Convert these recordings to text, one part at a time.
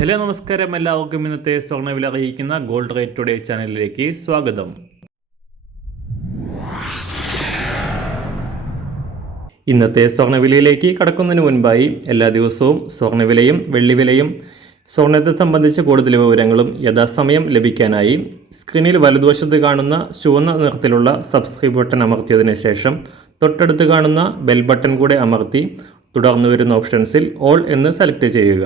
Hello നമസ്കാരം, എല്ലാവർക്കും ഇന്നത്തെ സ്വർണ്ണവില അറിയിക്കുന്ന ഗോൾഡ് റേറ്റ് ടുഡേ ചാനലിലേക്ക് സ്വാഗതം. ഇന്നത്തെ സ്വർണ്ണവിലയിലേക്ക് കടക്കുന്നതിന് മുൻപായി എല്ലാ ദിവസവും സ്വർണ്ണവിലയും വെള്ളിവിലയും സ്വർണ്ണത്തെ സംബന്ധിച്ച കൂടുതൽ വിവരങ്ങളും യഥാസമയം ലഭിക്കാനായി സ്ക്രീനിൽ വലതുവശത്ത് കാണുന്ന ചുവന്ന നിറത്തിലുള്ള സബ്സ്ക്രൈബ് ബട്ടൺ അമർത്തിയതിനു ശേഷം തൊട്ടടുത്ത് കാണുന്ന ബെൽ ബട്ടൺ കൂടെ അമർത്തി തുടർന്ന് വരുന്ന ഓപ്ഷൻസിൽ ഓൾ എന്ന് സെലക്ട് ചെയ്യുക.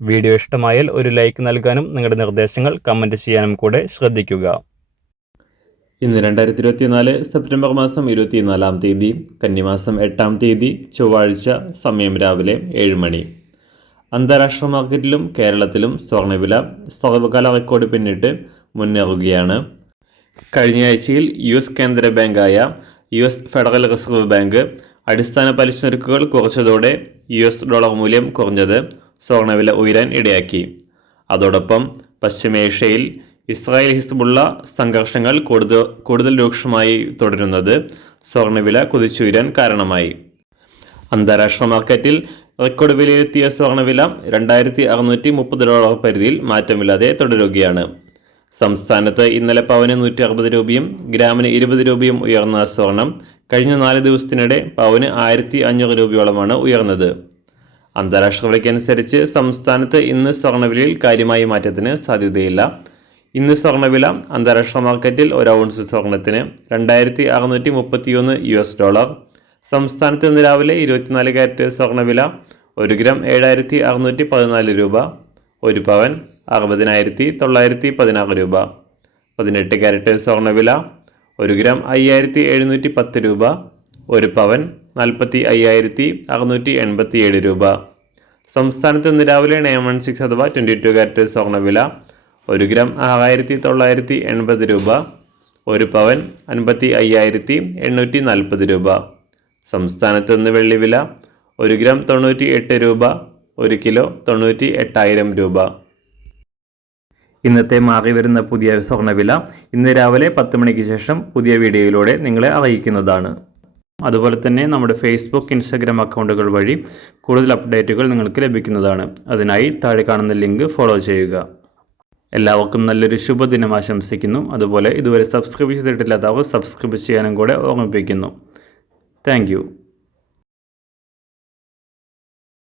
വീഡിയോ ഇഷ്ടമായാൽ ഒരു ലൈക്ക് നൽകാനും നിങ്ങളുടെ നിർദ്ദേശങ്ങൾ കമൻറ്റ് ചെയ്യാനും കൂടെ ശ്രദ്ധിക്കുക. ഇന്ന് 2024 സെപ്റ്റംബർ മാസം 24-ാം തീയതി, കന്നിമാസം 8-ാം തീയതി, ചൊവ്വാഴ്ച. സമയം രാവിലെ 7 മണി. അന്താരാഷ്ട്ര മാർക്കറ്റിലും കേരളത്തിലും സ്വർണ്ണവില സർവകാല റെക്കോർഡ് പിന്നിട്ട് മുന്നേറുകയാണ്. കഴിഞ്ഞ ആഴ്ചയിൽ US കേന്ദ്ര ബാങ്കായ US ഫെഡറൽ റിസർവ് ബാങ്ക് അടിസ്ഥാന പലിശ നിരക്കുകൾ കുറച്ചതോടെ US ഡോളർ മൂല്യം കുറഞ്ഞത് സ്വർണ്ണവില ഉയരാൻ ഇടയാക്കി. അതോടൊപ്പം പശ്ചിമേഷ്യയിൽ ഇസ്രായേൽ ഹിസ്ബുള്ള സംഘർഷങ്ങൾ കൂടുതൽ രൂക്ഷമായി തുടരുന്നത് സ്വർണ്ണവില കുതിച്ചുയരാൻ കാരണമായി. അന്താരാഷ്ട്ര മാർക്കറ്റിൽ റെക്കോർഡ് വിലയിരുത്തിയ സ്വർണ്ണവില $2,630 പരിധിയിൽ മാറ്റമില്ലാതെ തുടരുകയാണ്. സംസ്ഥാനത്ത് ഇന്നലെ പവന് 160 രൂപയും ഗ്രാമിന് 20 രൂപയും ഉയർന്ന സ്വർണം കഴിഞ്ഞ 4 ദിവസത്തിനിടെ പവന് 1,500 രൂപയോളമാണ് ഉയർന്നത്. അന്താരാഷ്ട്ര വിലയ്ക്കനുസരിച്ച് സംസ്ഥാനത്ത് ഇന്ന് സ്വർണ്ണവിലയിൽ കാര്യമായ മാറ്റത്തിന് സാധ്യതയില്ല. ഇന്ന് സ്വർണ്ണവില അന്താരാഷ്ട്ര മാർക്കറ്റിൽ ഒരു ഔൺസ് സ്വർണത്തിന് $2,631. സംസ്ഥാനത്ത് ഇന്ന് രാവിലെ 24 കാരറ്റ് സ്വർണ്ണവില 1 ഗ്രാം 7,614 രൂപ, 1 പവൻ 60,916 രൂപ. 18 കാരറ്റ് സ്വർണ്ണവില 1 ഗ്രാം 5,710 രൂപ, 1 പവൻ 45,687 രൂപ. സംസ്ഥാനത്ത് ഇന്ന് രാവിലെ 916 അഥവാ 22 കാരറ്റ് സ്വർണ്ണവില 1 ഗ്രാം 6,980 രൂപ, 1 പവൻ 55,840 രൂപ. സംസ്ഥാനത്ത് ഇന്ന് വെള്ളിവില 1 ഗ്രാം 98 രൂപ, 1 കിലോ 98,000 രൂപ. ഇന്നത്തെ മാറി വരുന്ന പുതിയ സ്വർണ്ണവില ഇന്ന് രാവിലെ 10 മണിക്ക് ശേഷം പുതിയ വീഡിയോയിലൂടെ നിങ്ങളെ അറിയിക്കുന്നതാണ്. അതുപോലെ തന്നെ നമ്മുടെ ഫേസ്ബുക്ക്, ഇൻസ്റ്റാഗ്രാം അക്കൗണ്ടുകൾ വഴി കൂടുതൽ അപ്ഡേറ്റുകൾ നിങ്ങൾക്ക് ലഭിക്കുന്നതാണ്. അതിനായി താഴെ കാണുന്ന ലിങ്ക് ഫോളോ ചെയ്യുക. എല്ലാവർക്കും നല്ലൊരു ശുഭദിനം ആശംസിക്കുന്നു. അതുപോലെ ഇതുവരെ സബ്സ്ക്രൈബ് ചെയ്തിട്ടില്ലാത്തവർ സബ്സ്ക്രൈബ് ചെയ്യാനും കൂടെ ഓർമ്മിപ്പിക്കുന്നു. താങ്ക്